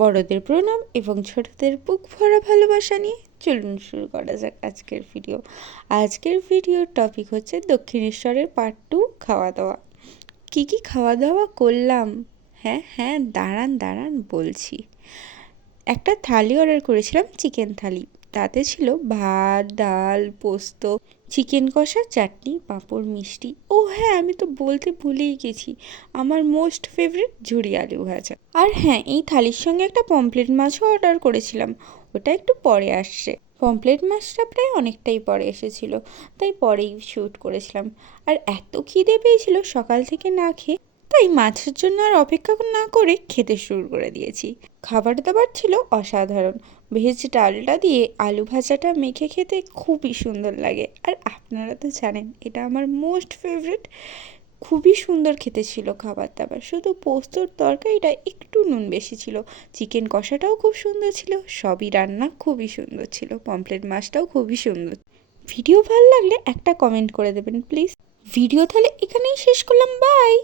বড়দের প্রণাম এবং ছোটদের বুক ভরা ভালোবাসা নিয়ে চলুন শুরু করা যাক আজকের ভিডিও। আজকের ভিডিওর টপিক হচ্ছে দক্ষিণেশ্বরের পার্ট 2 খাওয়া দাওয়া। কি কি খাওয়া দাওয়া করলাম? হ্যাঁ দাঁড়ান বলছি। একটা থালি অর্ডার করেছিলাম, চিকেন থালি। তাতে ছিল ভাত, ডাল, পোস্ত, চিকেন কষা, চাটনি, পাঁপড়, মিষ্টি। ও হ্যাঁ, আমি তো বলতে ভুলেই গেছি, আমার মোস্ট ফেভারিট ঝুরি আলু ভাজা। আর হ্যাঁ, এই থালির সঙ্গে একটা পমফ্রেট মাছও অর্ডার করেছিলাম, ওটা একটু পরে আসছে। পমফ্রেট মাছটা প্রায় অনেকটাই পরে এসেছিল, তাই পরেই শ্যুট করেছিলাম। আর এত খিদে পেয়েছিল সকাল থেকে না খেয়ে, তাই মাছের জন্য আর অপেক্ষা না করে খেতে শুরু করে দিয়েছি। খাবার দাবার ছিল অসাধারণ। ভেজ ডালটা দিয়ে আলু ভাজাটা মেখে খেতে খুবই সুন্দর লাগে। আর আপনারা তো জানেন এটা আমার মোস্ট ফেভারিট। খুবই সুন্দর খেতে ছিল খাবার দাবার, শুধু পোস্তর তরকারিটা একটু নুন বেশি ছিল। চিকেন কষাটাও খুব সুন্দর ছিল, সবই রান্না খুবই সুন্দর ছিল। পমফ্রেট মাছটাও খুবই সুন্দর। ভিডিও ভালো লাগলে একটা কমেন্ট করে দেবেন প্লিজ। ভিডিও তাহলে এখানেই শেষ করলাম, বাই।